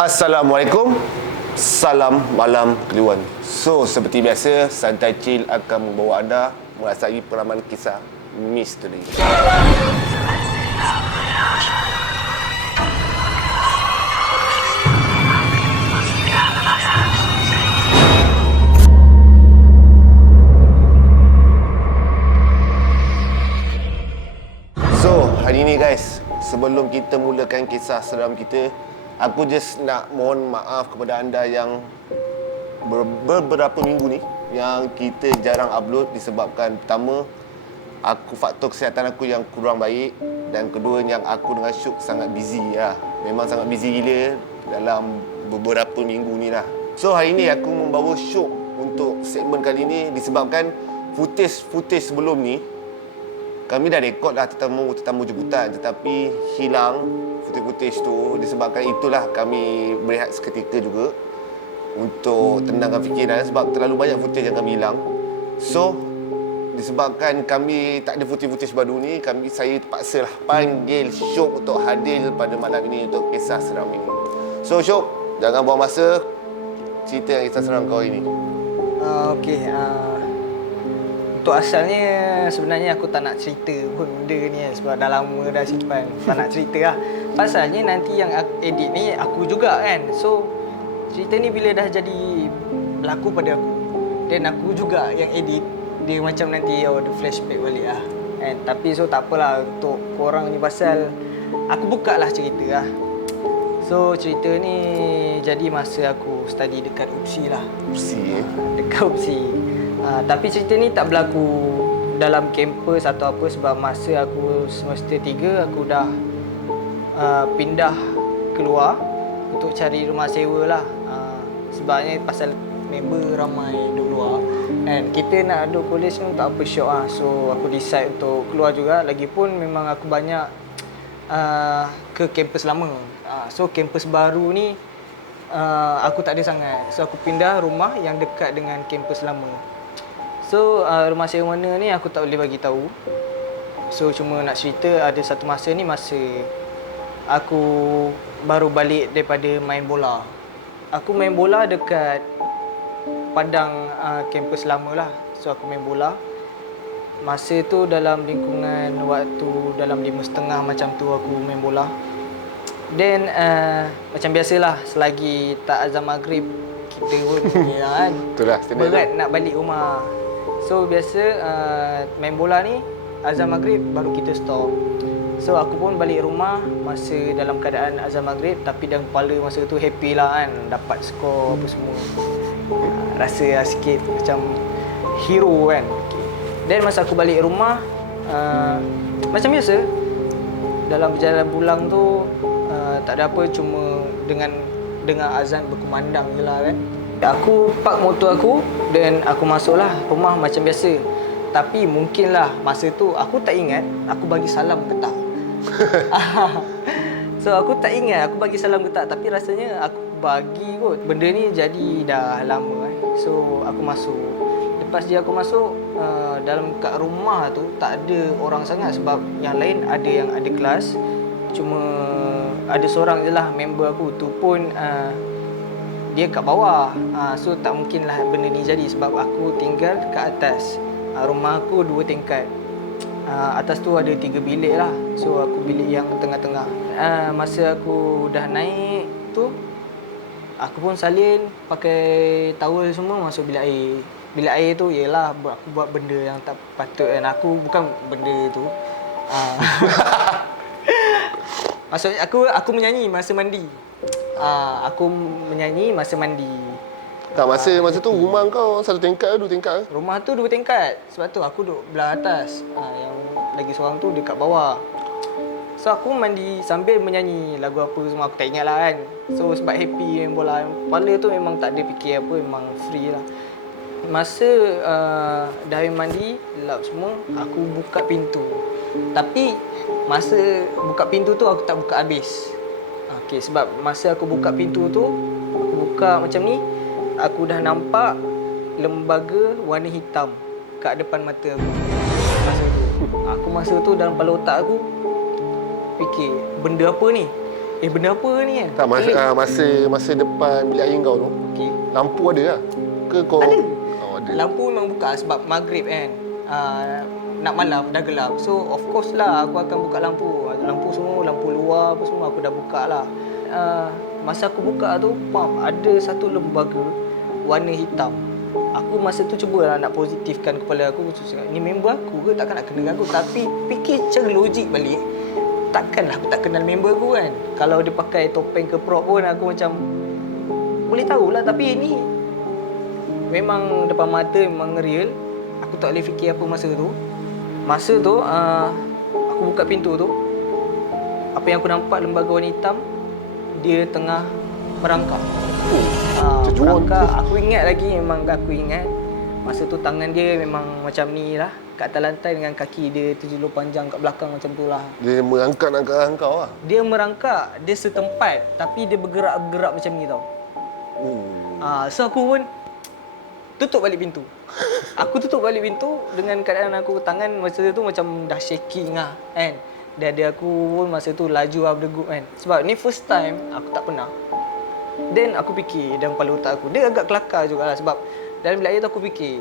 Assalamualaikum. Salam malam kliwon. So, seperti biasa, Santai Chill akan membawa anda merasai pengalaman kisah misteri. So, hari ni guys, sebelum kita mulakan kisah seram kita, aku just nak mohon maaf kepada anda yang beberapa minggu ni yang kita jarang upload disebabkan pertama, faktor kesihatan aku yang kurang baik, dan kedua yang aku dengan Syuk sangat busy lah. Memang sangat busy gila dalam beberapa minggu ni lah. So hari ni aku membawa Syuk untuk segmen kali ni disebabkan footage sebelum ni kami dah rekod lah tetamu jemputan, tetapi hilang footage tu. Disebabkan itulah kami berehat seketika juga untuk tenangkan fikiran sebab terlalu banyak footage yang kami hilang. So disebabkan kami tak ada footage baru ni, saya terpaksa lah panggil Syuk untuk hadir pada malam ini untuk kisah seram ini. So Syuk, jangan buang masa, cerita yang kisah seram kau ini. Okey, untuk asalnya sebenarnya aku tak nak cerita pun benda ni kan, sebab dah lama dah simpan. Tak nak cerita lah. Pasalnya nanti yang edit ni aku juga kan. So cerita ni bila dah jadi berlaku pada aku, dan aku juga yang edit, dia macam nanti ada flashback balik lah kan. Tapi so tak apalah, untuk korang ni pasal aku buka lah cerita lah. So cerita ni jadi masa aku study dekat UPSI lah. UPSI Dekat UPSI. Tapi cerita ni tak berlaku dalam kampus atau apa, sebab masa aku semester 3 aku dah pindah keluar untuk cari rumah sewa lah. Sebabnya pasal member ramai duduk luar and kita nak duduk college ni tak apa syok lah. So aku decide untuk keluar juga. Lagipun memang aku banyak ke kampus lama. So kampus baru ni aku tak ada sangat. So aku pindah rumah yang dekat dengan kampus lama. So rumah sewa mana ni aku tak boleh bagi tahu. So cuma nak cerita, ada satu masa ni masa aku baru balik daripada main bola. Aku main bola dekat padang kampus lama lah. So aku main bola. Masa tu dalam lingkungan waktu dalam 5.30 macam tu aku main bola. Then macam biasalah, selagi tak azan maghrib kita pun ya kan, berat nak balik rumah. So biasa main bola ni azan maghrib baru kita stop. So aku pun balik rumah masa dalam keadaan azan maghrib, tapi dalam kepala masa tu happy lah kan, dapat skor apa semua. Rasa sikit macam hero kan. Dan masa aku balik rumah macam biasa, dalam perjalanan pulang tu tak ada apa, cuma dengan azan berkumandang je lah kan. Aku park motor aku dan aku masuklah rumah macam biasa. Tapi mungkinlah masa tu aku tak ingat aku bagi salam ke tak. So aku tak ingat aku bagi salam ke tak, tapi rasanya aku bagi kot. Benda ni jadi dah lama So aku masuk. Lepas dia aku masuk, dalam kat rumah tu tak ada orang sangat, sebab yang lain ada yang ada kelas. Cuma ada seorang je lah member aku tu pun dia kat bawah. So tak mungkin lah benda ni jadi, sebab aku tinggal kat atas. Rumah aku 2 tingkat. Atas tu ada 3 bilik lah. So aku bilik yang tengah-tengah. Masa aku dah naik tu, aku pun salin pakai towel semua masuk bilik air. Bilik air tu ialah aku buat benda yang tak patut kan. Aku bukan benda tu. Maksudnya aku menyanyi masa mandi. Aku menyanyi masa mandi. Tak, masa tu rumah kau 1 tingkat ke 2 tingkat ke? Rumah tu 2 tingkat. Sebab tu aku duduk belah atas. Yang lagi seorang tu dekat bawah. So aku mandi sambil menyanyi lagu apa semua aku tak ingat lah kan. So sebab happy main bola, kepala tu memang tak ada fikir apa, memang free lah. Masa dah mandi, lap semua, aku buka pintu. Tapi masa buka pintu tu aku tak buka habis. Okey, sebab masa aku buka pintu tu, aku buka macam ni, aku dah nampak lembaga warna hitam kat depan mata aku. Masa tu dalam kepala otak aku fikir, benda apa ni? benda apa ni kan? Tak, Pelik. masa depan bilik air kau tu, Okey. lampu ada lah? Ke kau? Ada. Oh, ada. Lampu memang buka sebab maghrib kan. Nak malam dah gelap. So of course lah aku akan buka lampu. Lampu semua, lampu luar apa semua aku dah buka lah. Masa aku buka tu, ada satu lembaga warna hitam. Aku masa tu cubalah nak positifkan kepala aku. Cakap, ni member aku ke, takkan nak kena aku. Tapi fikir secara logik balik, takkanlah aku tak kenal member aku kan. Kalau dia pakai topeng ke prop pun aku macam boleh tahulah. Tapi ini memang depan mata, memang real. Aku tak boleh fikir apa masa tu. Masa tu aku buka pintu tu, apa yang aku nampak lembaga warna hitam, dia tengah merangkak. Terjuang Merangkak. tu. Aku ingat lagi, memang aku ingat masa tu tangan dia memang macam ni lah, kat atas lantai dengan kaki dia terjulur panjang kat belakang macam tu lah. Dia mengangkat kau lah. Dia merangkak, dia setempat tapi dia bergerak-gerak macam ni tau. So aku pun tutup balik pintu. Aku tutup balik pintu dengan keadaan aku tangan masa tu macam dah shaking lah kan. Dada aku pun masa tu laju lah berdegup kan. Sebab ni first time aku tak pernah. Then aku fikir dalam kepala otak aku, dia agak kelakar jugalah sebab dalam bilik air tu aku fikir,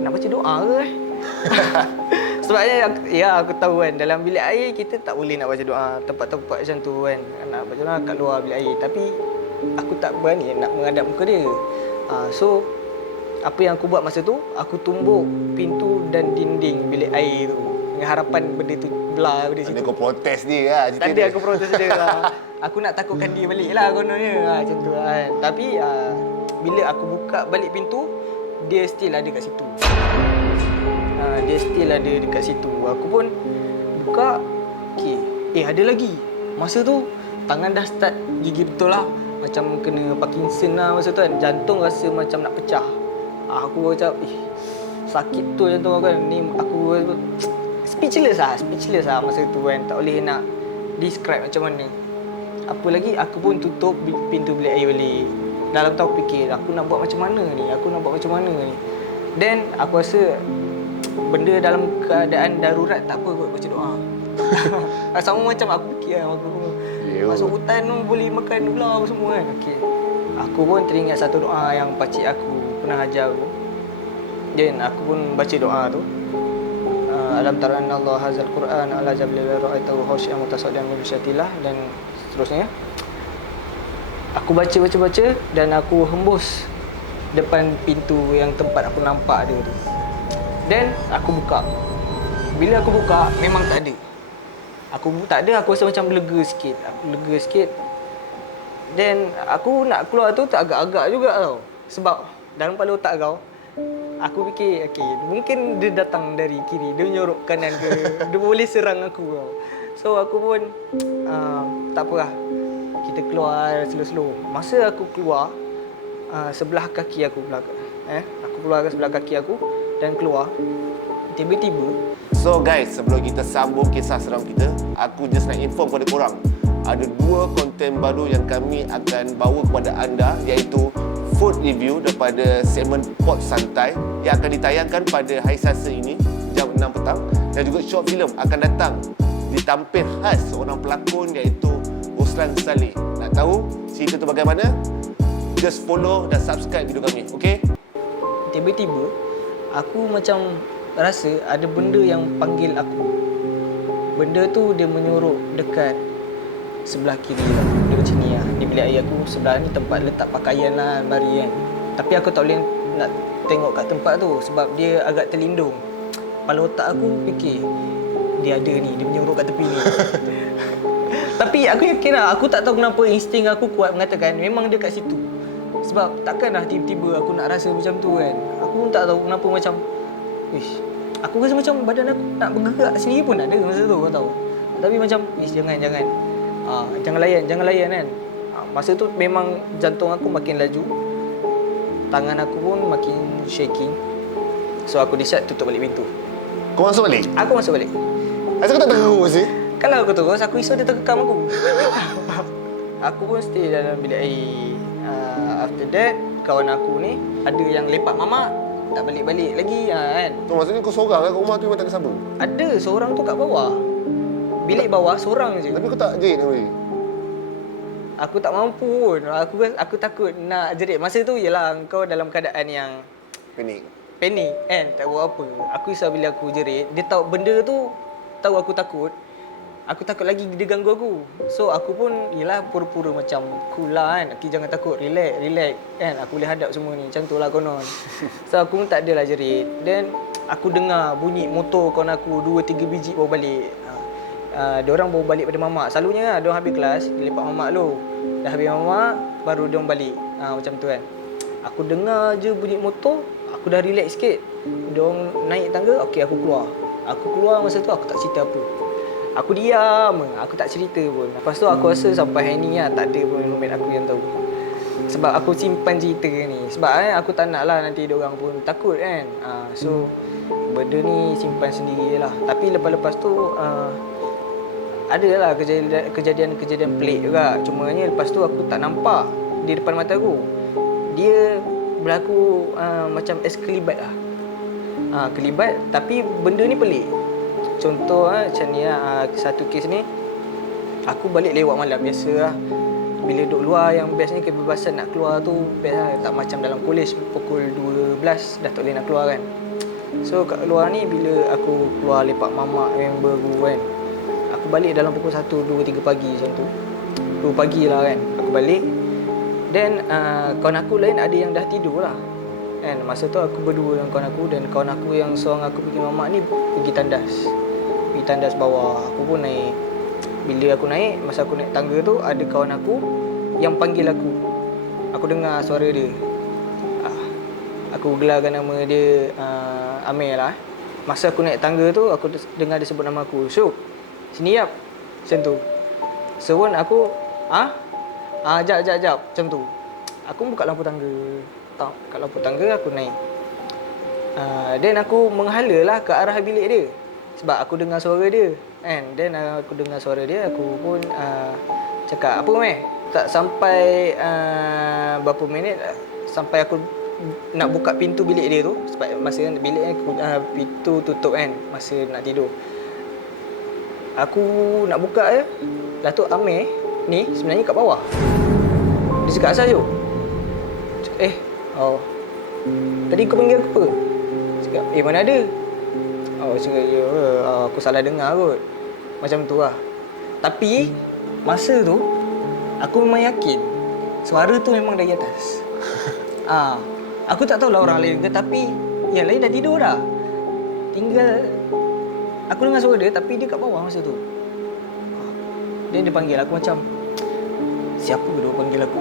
nak baca doa ke Sebabnya aku tahu kan, dalam bilik air kita tak boleh nak baca doa. Tempat-tempat macam tu kan, nak baca doa kat luar bilik air. Tapi aku tak berani nak menghadap muka dia. So apa yang aku buat masa tu, aku tumbuk pintu dan dinding bilik air tu dengan harapan benda tu belah dari situ. Ada kau protes dia lah. Tak ada aku protes dia lah. Aku nak takutkan dia balik lah kononnya. Macam tu kan. Tapi bila aku buka balik pintu, dia still ada kat situ. Dia still ada dekat situ. Aku pun buka, okey. Ada lagi. Masa tu tangan dah start gigit betul lah. Macam kena Parkinson lah masa tu kan. Jantung rasa macam nak pecah. Aku macam sakit tu jantung aku kan. Ni aku speechless lah masa tu kan. Tak boleh nak describe macam mana. Apa lagi, aku pun tutup pintu bilik air balik. Dalam tu aku fikir, aku nak buat macam mana ni? Then aku rasa benda dalam keadaan darurat tak apa kot baca doa. Sama macam aku fikir lah, aku masuk hutan tu boleh makan ular apa semua kan. Okay. Aku pun teringat satu doa yang pakcik aku pernah ajar aku. Then aku pun baca doa tu. Alam tara anna Allah hazal Quran ala jabalil ra'aitahu khashi'an mutasaddian min khasyatillah, dan seterusnya. Aku baca dan aku hembus depan pintu yang tempat aku nampak dia tu. Then aku buka. Bila aku buka memang tak ada. Aku rasa macam lega sikit. Then aku nak keluar tu tak agak-agak juga tau. Sebab dalam kepala otak kau, aku fikir, mungkin dia datang dari kiri, dia menyorok kanan ke, dia boleh serang aku tau. So aku pun tak apalah, kita keluar slow-slow. Masa aku keluar, sebelah kaki aku aku keluarkan sebelah kaki aku dan keluar, tiba-tiba. So guys, sebelum kita sambung kisah seram kita, aku just nak inform kepada korang, ada 2 konten baru yang kami akan bawa kepada anda, iaitu food review daripada segmen Pot Santai yang akan ditayangkan pada hari Selasa ini jam 6 petang, dan juga short film akan datang ditampil khas seorang pelakon iaitu Ruslan Saleh. Nak tahu cerita tu bagaimana? Just follow dan subscribe video kami, okey? Tiba-tiba aku macam rasa ada benda yang panggil aku. Benda tu dia menyorok dekat sebelah kiri lah. Dia macam ni lah. Di bilik air aku sebelah ni tempat letak pakaian lah, almari kan. Tapi aku tak boleh nak tengok kat tempat tu sebab dia agak terlindung. Kepala otak aku fikir, dia ada ni, dia menyorok kat tepi ni. Tapi aku yakin lah, aku tak tahu kenapa insting aku kuat mengatakan memang dia kat situ. Sebab takkanlah tiba-tiba aku nak rasa macam tu kan. Aku pun tak tahu kenapa macam, aku rasa macam badan aku nak bergerak sendiri pun ada masa tu, kau tahu. Tapi macam, jangan layan kan. Masa tu memang jantung aku makin laju, tangan aku pun makin shaking. So aku decide tutup balik pintu. Kau masuk balik? Aku masuk balik. Asal kau tak terus sih? Kalau aku terus, aku risau dia terkekam aku. Aku pun stay dalam bilik air. After that, kawan aku ni ada yang lepak mamak, tak balik-balik lagi kan. So, maksudnya kau seorang kat rumah tu memang tak ada siapa? Ada seorang tu kat bawah. Bilik bawah seorang je. Tapi kau tak jahit ke? Aku tak mampu pun. Aku takut nak jerit. Masa tu yalah kau dalam keadaan yang Pening. panik kan, tak buat apa. Aku risau bila aku jerit, dia tahu benda tu, tahu aku takut. Aku takut lagi dia ganggu aku. So aku pun yalah pura-pura macam cool lah kan. Okay, jangan takut, relax kan. Aku boleh hadap semua ni. Macam tu lah konon. So aku pun tak adalah jerit. Then aku dengar bunyi motor kawan aku 2-3 biji bawa balik. Diorang bawa balik pada mamak. Selalunya lah, diorang habis kelas, dia lepak mamak dulu. Dah habis mamak, baru diorang balik. Macam tu kan. Aku dengar je bunyi motor, aku dah relax sikit. Diorang naik tangga, okey aku keluar. Aku keluar masa tu aku tak cerita apa. Aku diam, aku tak cerita pun. Lepas tu aku rasa sampai hari ni lah, tak ada pun roommate aku yang tahu. Sebab aku simpan cerita ni. Sebab aku tak nak lah nanti diorang pun takut kan. So benda ni simpan sendiri lah. Tapi lepas-lepas tu adalah kejadian-kejadian pelik juga. Cumanya lepas tu aku tak nampak di depan mata aku. Dia berlaku macam es kelibat lah. Kelibat tapi benda ni pelik. Contoh macam ni lah, satu kes ni aku balik lewat malam biasa lah. Bila duduk luar yang biasanya kebebasan nak keluar tu best lah. Tak macam dalam kolej pukul 12 dah tak boleh nak keluar kan. So kat luar ni bila aku keluar lepak mamak member aku kan, aku balik dalam pukul 1, 2, 3 pagi macam tu. 2 pagi lah kan aku balik. Then kawan aku lain ada yang dah tidur lah kan. Masa tu aku berdua dengan kawan aku. Dan kawan aku yang seorang aku pergi mamak ni pergi tandas bawah. Aku pun naik. Bila aku naik, masa aku naik tangga tu, ada kawan aku yang panggil aku. Aku dengar suara dia. Aku gelarkan nama dia Amir lah. Masa aku naik tangga tu, aku dengar dia sebut nama aku. Syuk, sini jap. Macam tu. So pun aku jap. Macam tu. Aku buka lampu tangga. Kat lampu tangga aku naik. Then aku menghala lah ke arah bilik dia. Sebab aku dengar suara dia kan. Then aku dengar suara dia, aku pun cakap, apa meh? Tak sampai berapa minit sampai aku nak buka pintu bilik dia tu. Sebab masa bilik pintu tutup kan masa nak tidur. Aku nak buka je, Datuk Amir ni sebenarnya kat bawah. Dia cakap, asal Syuk? Tadi kau panggil aku apa? Cakap, mana ada? Cakap, aku salah dengar kot. Macam tu lah. Tapi masa tu aku memang yakin suara tu memang dari atas. Aku tak tahulah orang lain ke, tapi yang lain dah tidur dah. Tinggal aku dengar suara dia, tapi dia kat bawah masa tu. Dia panggil aku macam, siapa dia panggil aku?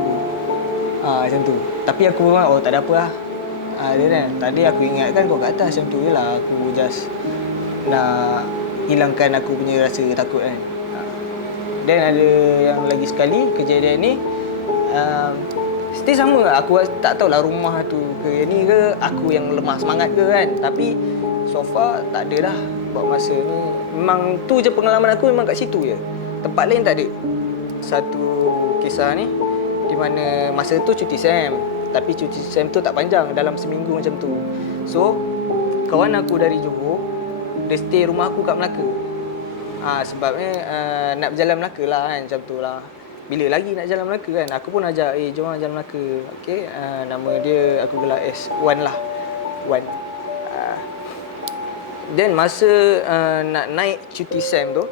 Macam tu. Tapi aku memang, tak ada apa lah. Dia kan, tadi aku ingatkan kau kat atas. Macam tu je lah. Aku just nak hilangkan aku punya rasa takut kan. Dan ada yang lagi sekali, kejadian ni still sama lah. Aku tak tahulah rumah tu ke ni ke, aku yang lemah semangat ke kan. Tapi so far tak ada lah. Buat masa ni memang tu je pengalaman aku, memang kat situ je. Tempat lain tak ada. Satu kisah ni di mana masa tu cuti SEM. Tapi cuti SEM tu tak panjang, dalam seminggu macam tu. So kawan aku dari Johor, dia stay rumah aku kat Melaka. Sebabnya nak berjalan Melaka lah kan, macam tu lah. Bila lagi nak jalan Melaka kan, aku pun ajak, jom jalan Melaka. Okay, nama dia aku gelar S1 lah, Wan. Then masa nak naik cuti SEM tu,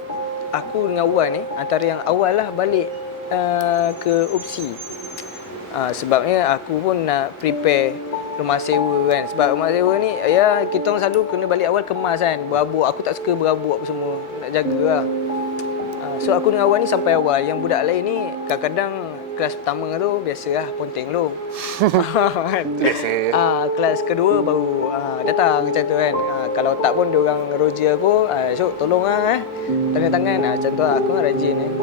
aku dengan Wan ni antara yang awal lah balik ke UPSI. Sebabnya aku pun nak prepare rumah sewa kan. Sebab rumah sewa ni, ya kita orang selalu kena balik awal kemas kan, berabuk. Aku tak suka berabuk apa semua, nak jaga lah. So aku dengan Wan ni sampai awal. Yang budak lain ni kadang-kadang kelas pertama tu biasalah ponteng dulu. Biasa. Kelas kedua baru datang macam tu kan. Kalau tak pun dia orang roja aku, Syuk tolong tanda tangan macam tu lah. Aku kan rajin kan.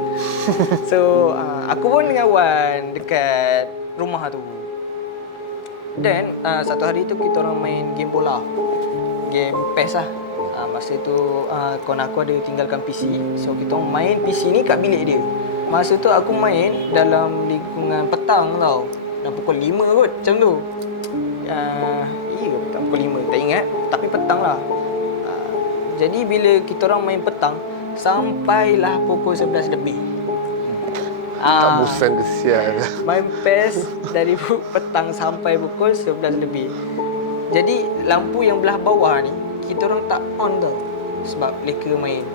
So aku pun dengan Wan dekat rumah tu. Dan satu hari tu kita orang main game bola. Game PES lah. Masa tu kawan aku ada tinggalkan PC. So kita orang main PC ni kat bilik dia. Masa tu aku main dalam lingkungan petang tau. Dah pukul 5 kot macam tu. Iya ke petang pukul 5 tak ingat. Tapi petang lah. Jadi bila kita orang main petang, sampailah pukul 11 lebih. Ah. Tak bosan kesian. Main PES dari petang sampai pukul 11 lebih. Jadi lampu yang belah bawah ni kita orang tak on tau. Sebab mereka main.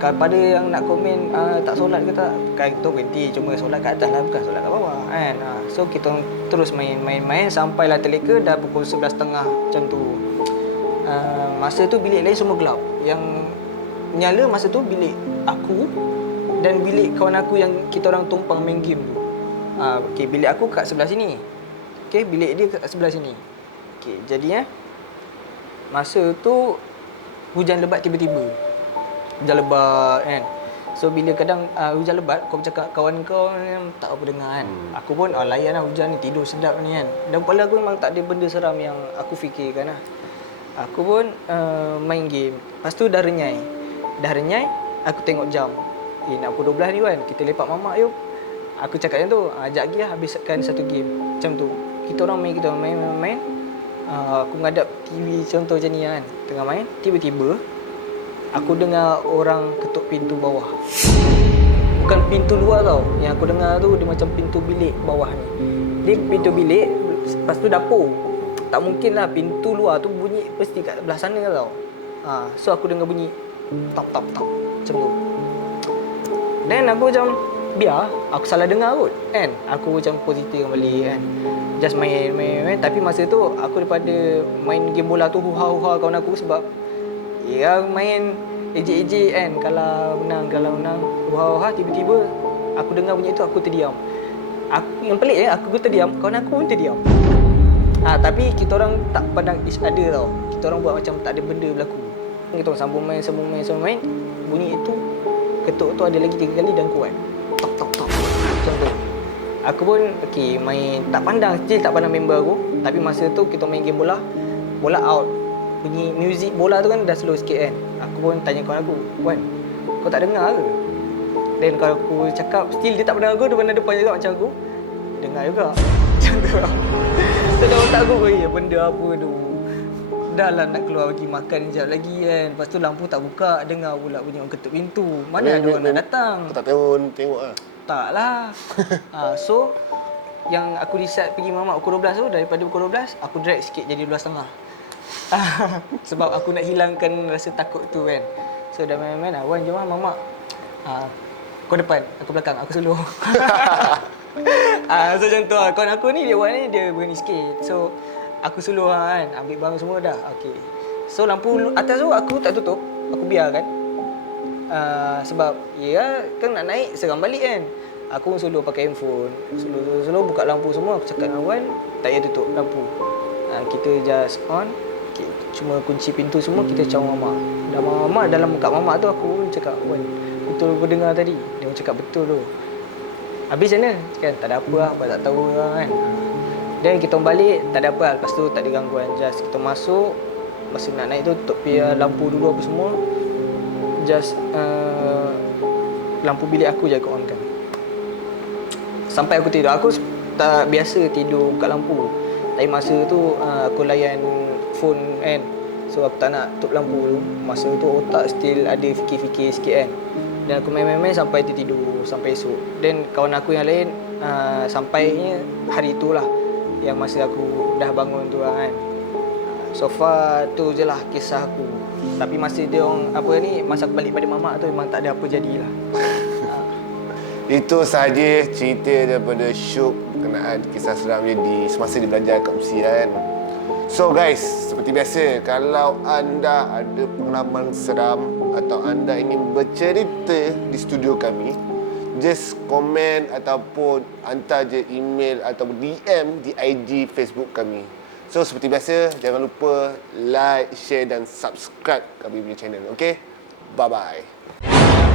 Kepada yang nak komen tak solat ke tak, kita berhenti cuma solat kat atas lah, bukan solat kat bawah kan. So kita orang terus main sampailah terleka dah pukul 11.30 macam tu. Masa tu bilik lain semua gelap. Yang nyala masa tu bilik aku dan bilik kawan aku yang kita orang tumpang main game tu. Okay, bilik aku kat sebelah sini. Okay, bilik dia kat sebelah sini. Okay, jadi masa tu hujan lebat tiba-tiba. Hujan lebat kan. So bila kadang hujan lebat, kau bercakap kawan kau tak apa dengar kan. Aku pun layan lah hujan ni, tidur sedap ni kan. Dan kepala aku memang tak ada benda seram yang aku fikirkan lah. Aku pun main game. Lepas tu dah renyai, aku tengok jam. Nak pukul 12 ni kan, kita lepak mamak yuk. Aku cakap macam tu, ajak lagi lah habiskan satu game. Macam tu. Kita orang main. Aku ngadap TV contoh macam ni kan. Tengah main, tiba-tiba aku dengar orang ketuk pintu bawah. Bukan pintu luar tau. Yang aku dengar tu dia macam pintu bilik bawah ni. Dia pintu bilik, lepas tu dapur. Tak mungkin lah pintu luar tu bunyi pasti kat belah sana tau. So aku dengar bunyi tap macam tu. Dan aku macam biar aku salah dengar kot kan. Aku macam positif kembali kan. Just main. Tapi masa tu aku daripada main game bola tu huha-huha kawan aku sebab ya main ejek-ejek kan. Kalau menang huha-huha, tiba-tiba aku dengar bunyi tu aku terdiam. Yang pelik aku terdiam, kawan aku pun terdiam. Tapi kita orang tak pandang each other tau. Kita orang buat macam tak ada benda berlaku. Kita orang sambung main. Bunyi itu ketuk tu ada lagi 3 kali dan kuat. Tok. Macam tu. Aku pun main tak pandang member aku. Tapi masa tu kita main game bola out. Bunyi muzik bola tu kan dah slow sikit kan. Aku pun tanya kawan aku, "Wan, kau tak dengar ke?" Dan kalau aku cakap still dia tak pernah aku depan juga macam aku. Dengar juga. Macam tu. So dalam otak aku, benda apa tu. Dah lah nak keluar pergi makan sekejap lagi kan. Lepas tu lampu tak buka, dengar pula bunyi orang ketuk pintu. Mana ada orang nak datang. Kau tak tengok lah. Tak lah. So yang aku decide pergi mamak pukul 12 tu, daripada pukul 12 aku drag sikit jadi 12.30. Sebab aku nak hilangkan rasa takut tu kan. So dah main-main Wan jom lah mamak. Kau depan, aku belakang, aku suluh. So macam tu lah. Kawan aku ni dia berani sikit. So aku suluh kan, ambil barang semua dah. Okay. So lampu atas tu aku tak tutup, aku biarkan. Sebab kan nak naik seram balik kan. Aku suluh pakai handphone. Suluh buka lampu semua. Aku cakap dengan Wan, tak payah tutup lampu. Kita just on. Okay. Cuma kunci pintu semua, kita caw mama. Dah mama dalam muka mama tu aku cakap, Wan, betul aku dengar tadi. Dia cakap betul tu. Habis mana? Kan tak ada apa lah, tak tahu lah kan. Dan kita balik, tak ada apa lah. Lepas tu tak ada gangguan. Just kita masuk, masa nak naik tu tutup lampu dulu apa semua. Just lampu bilik aku je aku on kan. Sampai aku tidur. Aku tak biasa tidur buka lampu. Tapi masa tu aku layan phone kan. So aku tak nak tutup lampu tu. Masa tu otak still ada fikir-fikir sikit kan. Dan aku main-main sampai tertidur sampai esok. Dan kawan aku yang lain sampainya hari tu lah yang masa aku dah bangun tu lah kan. So far tu je lah kisah aku. Tapi masa dia orang masa aku balik pada mamak tu memang tak ada apa jadilah. Itu sahaja cerita daripada Syuk kenaan kisah seramnya semasa dia belajar kat Usian. So guys, seperti biasa, kalau anda ada pengalaman seram atau anda ingin bercerita di studio kami, just komen ataupun hantar je email atau DM di IG Facebook kami. So seperti biasa, jangan lupa like, share dan subscribe kami punya channel. Okay? Bye-bye.